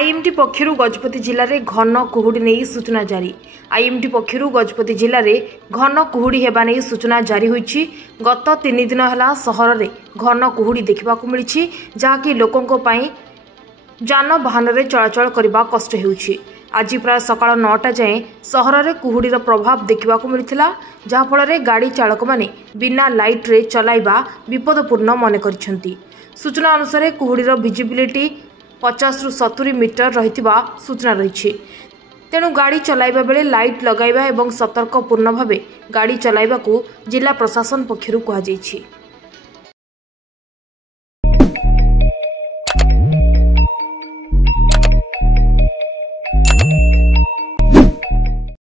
IMT पक्षरु Gajapati जिले में घन कुहुड़ी नहीं सूचना जारी। आईएमटी पक्षरु गजपति जिले में घन कुहुड़ी हेबा नहीं सूचना जारी होईछि। गत 3 दिन है सहर में घन कुहुड़ी देखा मिली, जहाँकि लोकों पाई जानवाहन में चलाचल करने कष्ट होउछि। आज प्राय सकाळ 9टा जाए सहर में कुहुड़ीर प्रभाव देखा मिलता, जहाँफल गाड़ी चालक माने बिना लाइट रे चलाइबा विपदपूर्ण मन करिसेंती। सूचना अनुसार कुहुड़ीर विजिबिलिटी 50 रु 70 मीटर रहितिबा सूचना रही। तेणु गाड़ी चलाइबा बेले लाइट लगाइबा एवं सतर्कपूर्ण भावे गाड़ी चलाइबा को जिला प्रशासन पक्षरु कहा जायछि।